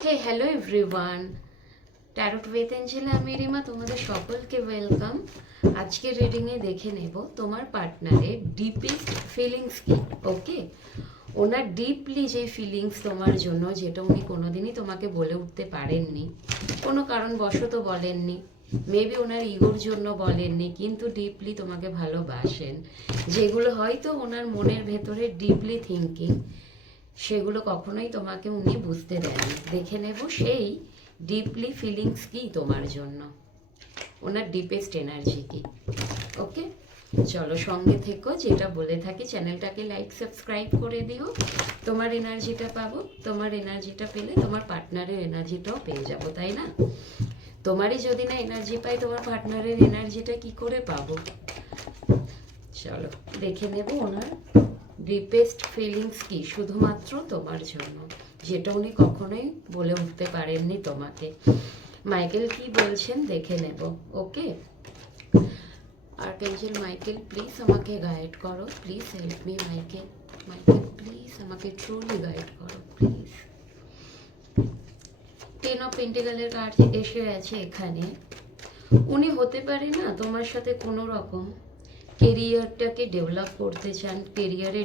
Hey hello everyone, tarot with এঞ্জেলে আমি রিমা, তোমাদের সকলকে ওয়েলকাম। আজকের রিডিংয়ে দেখে নেব তোমার পার্টনারের ডিপেস্ট ফিলিংস কি। ওকে, ওনার ডিপলি যে ফিলিংস তোমার জন্য, যেটা উনি কোনোদিনই তোমাকে বলে উঠতে পারেননি, কোনো কারণবশত বলেননি, মেবি ওনার ইগোর জন্য বলেননি, কিন্তু ডিপলি তোমাকে ভালোবাসেন, যেগুলো হয়তো ওনার মনের ভেতরে ডিপলি থিঙ্কিং, সেগুলো কখনোই তোমাকে উনি বুঝতে দেননি। দেখে নেব সেই ডিপলি ফিলিংস কি তোমার জন্য, ওনার ডিপেস্ট এনার্জি কি। ওকে, চলো সঙ্গে থেকো। যেটা বলে থাকি, চ্যানেলটাকে লাইক সাবস্ক্রাইব করে দিও। তোমার এনার্জিটা পাবো, তোমার এনার্জিটা পেলে তোমার পার্টনারের এনার্জিটাও পেয়ে যাবো, তাই না? তোমারই যদি না এনার্জি পাই, তোমার পার্টনারের এনার্জিটা কি করে পাবো? চলো দেখে নেব ওনার ডিপেস্ট ফিলিংস কি শুধুমাত্র তোমার জন্য, যেটা উনি কখনোই বলে উঠতে পারেননি তোমাকে। মাইকেল কি বলছেন দেখে নেব। ওকে, আর্কএঞ্জেল মাইকেল প্লিজ আমাকে গাইড করো, please help me Michael. Michael please আমাকে ট্রুলি গাইড করো প্লিজ। টেন অফ পেন্টিকালের কার্ড এসে আছে এখানে। উনি হতে পারে না তোমার সাথে কোনো রকম কেরিয়ারটাকে ডেভেলপ করতে চান, কেরিয়ারে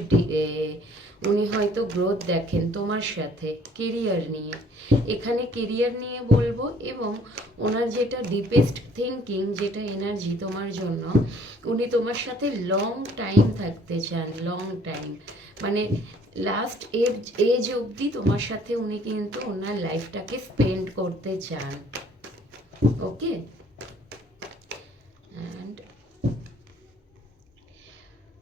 উনি হয়তো গ্রোথ দেখেন তোমার সাথে কেরিয়ার নিয়ে। এখানে কেরিয়ার নিয়ে বলবো, এবং ওনার যেটা ডিপেস্ট থিঙ্কিং, যেটা এনার্জি তোমার জন্য, উনি তোমার সাথে লং টাইম থাকতে চান, লং টাইম, মানে লাস্ট এজ অবধি তোমার সাথে উনি কিন্তু ওনার লাইফটাকে স্পেন্ড করতে চান। ওকে, অ্যান্ড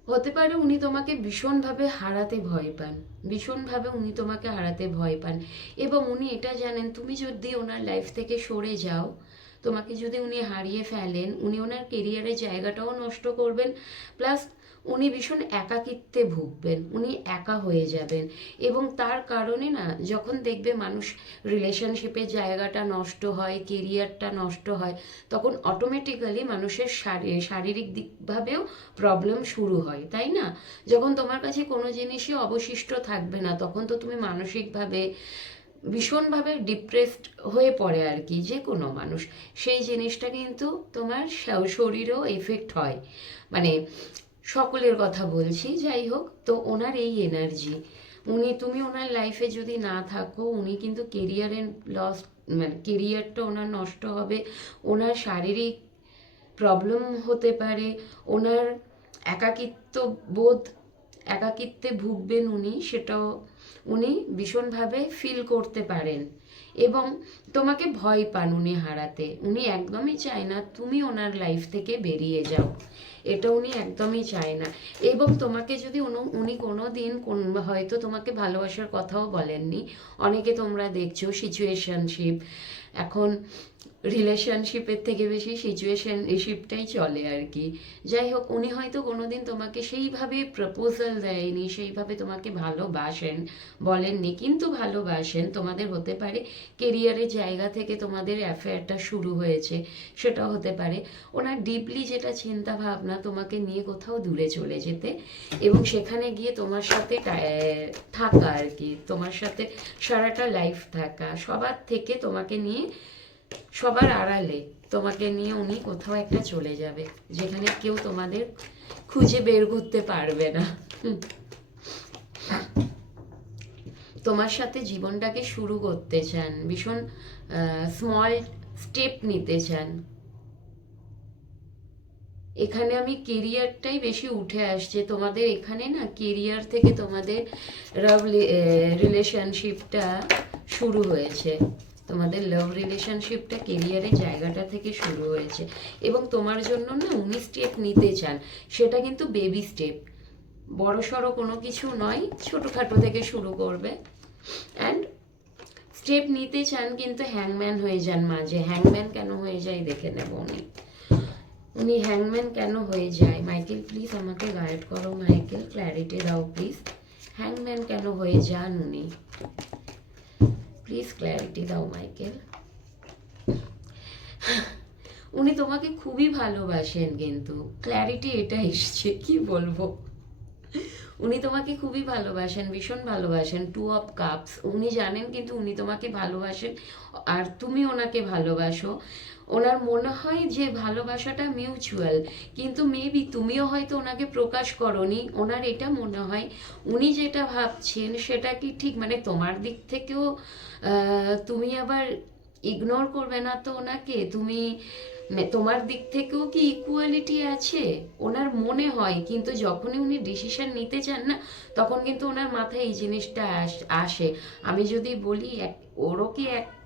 হতে পারে উনি তোমাকে ভীষণভাবে হারাতে ভয় পান, ভীষণভাবে উনি তোমাকে হারাতে ভয় পান, এবং উনি এটা জানেন তুমি যদি ওনার লাইফ থেকে সরে যাও, তোমাকে যদি উনি হারিয়ে ফেলেন, উনি ওনার কেরিয়ারের জায়গাটাও নষ্ট করবেন, প্লাস উনি ভীষণ একাকিত্বে ভুগবেন, উনি একা হয়ে যাবেন। এবং তার কারণে না, যখন দেখবে মানুষ রিলেশনশিপের জায়গাটা নষ্ট হয়, কেরিয়ারটা নষ্ট হয়, তখন অটোমেটিক্যালি মানুষের শারীরিক দিকভাবেও প্রবলেম শুরু হয়, তাই না? যখন তোমার কাছে কোনো জিনিসই অবশিষ্ট থাকবে না, তখন তো তুমি মানসিকভাবে ভীষণভাবে ডিপ্রেসড হয়ে পড়ে আর কি, যে কোনো মানুষ। সেই জিনিসটা কিন্তু তোমার শরীরেও এফেক্ট হয়, মানে সকলের কথা বলছি। যাই হোক, তো ওনার এই এনার্জি, তুমি ওনার লাইফে যদি না থাকো, উনি কিন্তু কেরিয়ারের লস, মানে কেরিয়ারটা ওনার নষ্ট হবে, ওনার শারীরিক প্রবলেম হতে পারে, ওনার একাকিত্ব বোধ, একাকিত্বে ভুগবেন উনি, সেটাও উনি ভীষণভাবে ফিল করতে পারেন, এবং তোমাকে ভয় পান উনি হারাতে। উনি একদমই চায় না তুমি ওনার লাইফ থেকে বেরিয়ে যাও, এটা উনি একদমই চায় না। এবং তোমাকে যদি উনি কোনো দিন হয়তো তোমাকে ভালোবাসার কথাও বলেননি। অনেকে তোমরা দেখছো সিচুয়েশনশিপ, এখন রিলেশনশিপের থেকে বেশি সিচুয়েশনশিপটাই চলে আর কি। যাই হোক, উনি হয়তো কোনোদিন তোমাকে সেইভাবে প্রপোজাল দেয়নি, সেইভাবে তোমাকে ভালোবাসেন বলেননি, কিন্তু ভালোবাসেন। তোমাদের হতে পারে কেরিয়ারের জায়গা থেকে তোমাদের অ্যাফেয়ারটা শুরু হয়েছে, সেটাও হতে পারে। ওনার ডিপলি যেটা চিন্তা ভাবনা, তোমাকে নিয়ে কোথাও দূরে চলে যেতে, এবং সেখানে গিয়ে তোমার সাথে থাকা আর কি, তোমার সাথে সারাটা লাইফ থাকা, সবার থেকে তোমাকে নিয়ে, সবার আড়ালে তোমাকে নিয়ে উনি কোথাও একটা চলে যাবে, যেখানে কেউ তোমাদের খুঁজে বের করতে পারবে না। তোমার সাথে জীবনটাকে শুরু করতে চান, ভীষণ স্মল স্টেপ নিতে চান। এখানে আমি কেরিয়ারটাই বেশি উঠে আসছে তোমাদের এখানে না, কেরিয়ার থেকে তোমাদের রিলেশনশিপটা শুরু হয়েছে, তোমাদের লাভ রিলেশনশিপটা কেরিয়ারের জায়গাটা থেকে শুরু হয়েছে, এবং তোমার জন্য না উনি স্টেপ নিতে চান। সেটা কিন্তু বেবি স্টেপ, বড় সড়ো কোনো কিছু নয়, ছোটোখাটো থেকে শুরু করবে, অ্যান্ড স্টেপ নিতে চান, কিন্তু হ্যাংম্যান হয়ে যান মাঝে। হ্যাংম্যান কেন হয়ে যায় দেখে নেব উনি হ্যাংম্যান কেন হয়ে যায়। মাইকেল প্লিজ আমাকে গাইড করো, মাইকেল ক্ল্যারিটি দাও প্লিজ। হ্যাংম্যান কেন হয়ে যান উনি, প্লিজ ক্ল্যারিটি দাও মাইকেল। উনি তোমাকে খুবই ভালোবাসেন, কিন্তু ক্ল্যারিটি এটা এসছে, কি বলবো, উনি তোমাকে খুবই ভালোবাসেন, ভীষণ ভালোবাসেন। 2 অফ কাপস, উনি জানেন কিন্তু উনি তোমাকে ভালোবাসেন আর তুমি ওনাকে ভালোবাসো। ওনার মনে হয় যে ভালোবাসাটা মিউচুয়াল, কিন্তু মেবি তুমিও হয়তো ওনাকে প্রকাশ করনি। ওনার এটা মনে হয় উনি যেটা ভাবছেন সেটা কি ঠিক, মানে তোমার দিক থেকেও তুমি আবার ইগনোর করবে না তো ওনাকে, তুমি তোমার দিক থেকেও কি ইকুয়ালিটি আছে ওনার মনে হয়। কিন্তু যখনই উনি ডিসিশন নিতে চান না, তখন কিন্তু ওনার মাথায় এই জিনিসটা আসে। আমি যদি বলি ওরও কি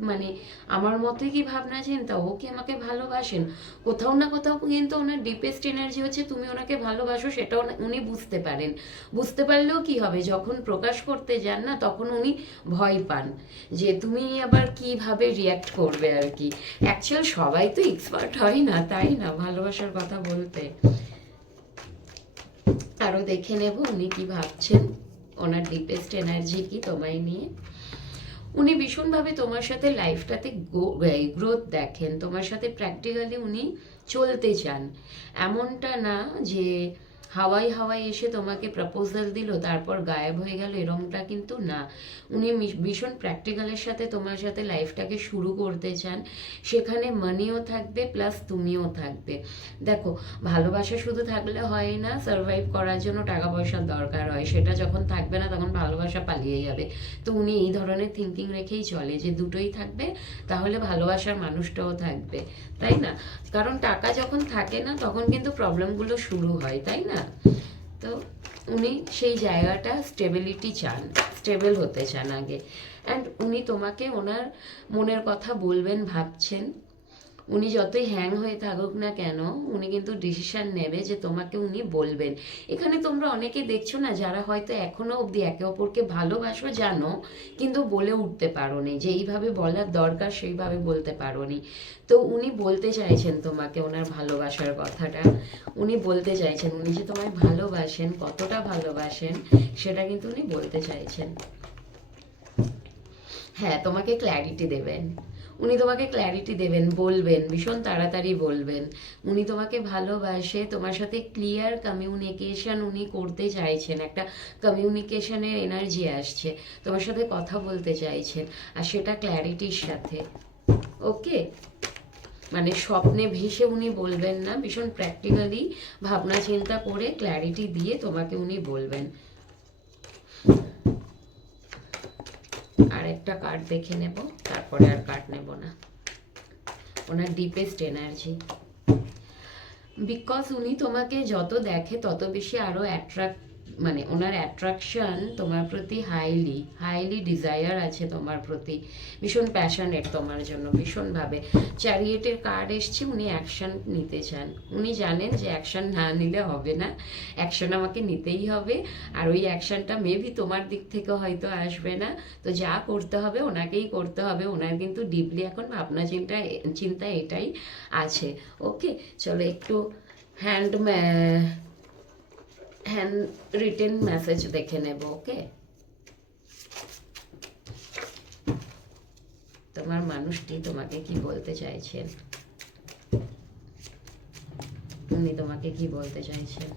মানে আমার মতোই কি ভাবনা চিন্তা, ও কি আমাকে ভালোবাসেন, কোথাও না কোথাও কিন্তু ওনার ডিপেস্ট এনার্জি হচ্ছে তুমি ওনাকে ভালোবাসো, সেটাও উনি বুঝতে পারেন। বুঝতে পারলেও কি হবে, যখন প্রকাশ করতে যান না তখন উনি ভয় পান যে তুমি আবার কিভাবে রিয়াক্ট করবে আর কি। অ্যাকচুয়াল সবাই তো এক্সপার্ট হয় না, তাই না, ভালোবাসার কথা বলতে। আরও দেখে নেব উনি কি ভাবছেন, ওনার ডিপেস্ট এনার্জি কি তোমায় নিয়ে। উনি ভীষণভাবে তোমার সাথে লাইফটাতে গ্রোথ দেখেন, তোমার সাথে প্র্যাকটিক্যালি উনি চলতে চান। এমনটা না যে হাওয়াই হাওয়াই এসে তোমাকে প্রপোজাল দিল তারপর গায়েব হয়ে গেল, এরমটা কিন্তু না। উনি ভীষণ প্র্যাকটিক্যালের সাথে তোমার সাথে লাইফটাকে শুরু করতে চান। সেখানে মানিও থাকবে প্লাস তুমিও থাকবে। দেখো, ভালোবাসা শুধু থাকলে হয় না, সার্ভাইভ করার জন্য টাকা পয়সার দরকার হয়, সেটা যখন থাকবে না তখন ভালোবাসা পালিয়ে যাবে। তো উনি এই ধরনের থিঙ্কিং রেখেই চলে যে দুটোই থাকবে, তাহলে ভালোবাসার মানুষটাও থাকবে, তাই না। কারণ টাকা যখন থাকে না তখন কিন্তু প্রবলেমগুলো শুরু হয়, তাই না। তো উনি সেই জায়গাটা স্টেবিলিটি চান, স্টেবল হতে চান আগে। অ্যান্ড উনি তোমাকে ওনার মনের কথা বলবেন ভাবছেন। উনি যতই হ্যাং হয়ে থাকুক না কেন, উনি কিন্তু ডিসিশন নেবে যে তোমাকে উনি বলবেন। এখানে তোমরা অনেকে দেখছো না যারা হয়তো এখনো অবধি একে অপরকে ভালোবাসো জানো, কিন্তু বলে উঠতে পারো নি, যে এইভাবে বলার দরকার সেইভাবে বলতে পারো নি। তো উনি বলতে চাইছেন তোমাকে ওনার ভালোবাসার কথাটা। উনি বলতে চাইছেন উনি যে তোমায় ভালোবাসেন, কতটা ভালোবাসেন সেটা কিন্তু উনি বলতে চাইছেন। হ্যাঁ, তোমাকে ক্ল্যারিটি দেবেন, উনি তোমাকে ক্ল্যারিটি দেবেন, বলবেন, ভীষণ তাড়াতাড়ি বলবেন। উনি তোমাকে ভালোবাসে, তোমার সাথে ক্লিয়ার কমিউনিকেশন উনি করতে চাইছেন, একটা কমিউনিকেশনের এনার্জি আসছে, তোমার সাথে কথা বলতে চাইছেন, আর সেটা ক্ল্যারিটির সাথে। ওকে, মানে স্বপ্নে ভেসে উনি বলবেন না, ভীষণ প্র্যাকটিক্যালি ভাবনা চিন্তা করে ক্ল্যারিটি দিয়ে তোমাকে উনি বলবেন। আর একটা কার্ড দেখে নেব, তারপরে আর কার্ড নেব না। ওনার ডিপেস্ট এনার্জি, বিকজ উনি তোমাকে যত দেখে তত বেশি আরো অ্যাট্রাক্ট, মানে ওনার অ্যাট্রাকশন তোমার প্রতি হাইলি হাইলি ডিজায়ার আছে তোমার প্রতি, ভীষণ প্যাশনেট তোমার জন্য ভীষণভাবে। চ্যারিয়েটের কার্ড এসছে, উনি অ্যাকশন নিতে চান। উনি জানেন যে অ্যাকশন না নিলে হবে না, অ্যাকশন আমাকে নিতেই হবে। আর ওই অ্যাকশনটা মেবি তোমার দিক থেকে হয়তো আসবে না, তো যা করতে হবে ওনাকেই করতে হবে। ওনার কিন্তু ডিপলি এখন ভাবনা চিন্তা এটাই আছে। ওকে, চলো একটু হ্যান্ড হ্যান্ড রিটেন মেসেজ দেখে নেব। ওকে, তোমার মানুষটি তোমাকে কি বলতে চাইছেন, উনি তোমাকে কি বলতে চাইছেন।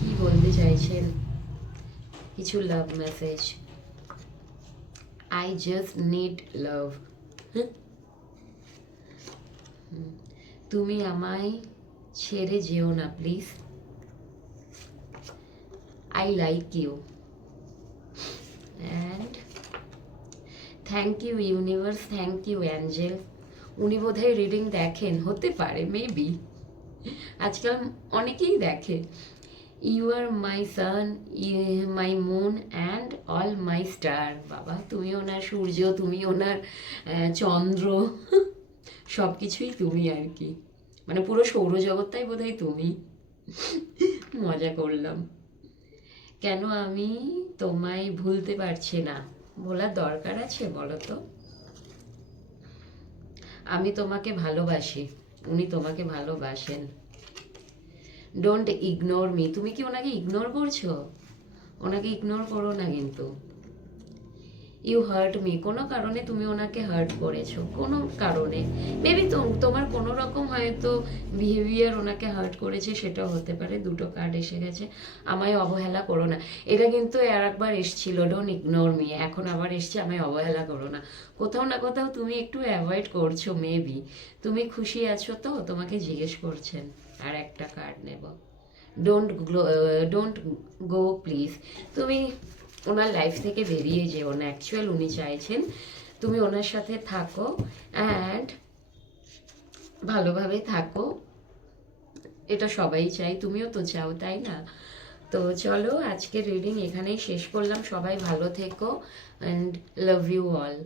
কি বলতে চাইছেন, কিছু love message. I just need love, তুমি আমায় ছেড়ে যেও না please, I like you, and thank you universe, thank you angel. উনি বোধহয় রিডিং দেখেন, হতে পারে মেবি, আজকাল অনেকেই দেখে। You are my sun, my moon and all my star. বাবা, তুমি ওনার সূর্য, তুমি ওনার চন্দ্র, সব কিছুই তুমি আর কি, মানে পুরো সৌরজগৎটাই বোধহয় তুমি। মজা করলাম। কেন আমি তোমায় ভুলতে পারছি না, বলার দরকার আছে বলো তো। আমি তোমাকে ভালোবাসি, উনি তোমাকে ভালোবাসেন। ডোন্ট ইগনোর মি, তুমি কি ওনাকে ইগনোর করছো, ওনাকে ইগনোর করো না কিন্তু। ইউ হার্ট মি, কোনো কারণে তুমি ওনাকে হার্ট করেছো, কোনো কারণে মেবি তোমার কোনো রকম হয়তো বিহেভিয়ার ওনাকে হার্ট করেছে, সেটাও হতে পারে। দুটো কার্ড এসে গেছে, আমায় অবহেলা করো না। এটা কিন্তু আর একবার এসছিল ডোন্ট ইগনোর মি, এখন আবার এসছে আমায় অবহেলা করো না। কোথাও না কোথাও তুমি একটু অ্যাভয়েড করছো মেবি। তুমি খুশি আছো তো, তোমাকে জিজ্ঞেস করছেন। আর একটা কার্ড নেব, ডোন্ট গো প্লিজ। তুমি ওনার লাইফ থেকে বেরিয়ে যেও না, অ্যাকচুয়াল উনি চাইছেন তুমি ওনার সাথে থাকো অ্যান্ড ভালোভাবে থাকো, এটা সবাই চাই, তুমিও তো চাও, তাই না? তো চলো, আজকের রিডিং এখানেই শেষ করলাম। সবাই ভালো থেকো অ্যান্ড লাভ ইউ অল।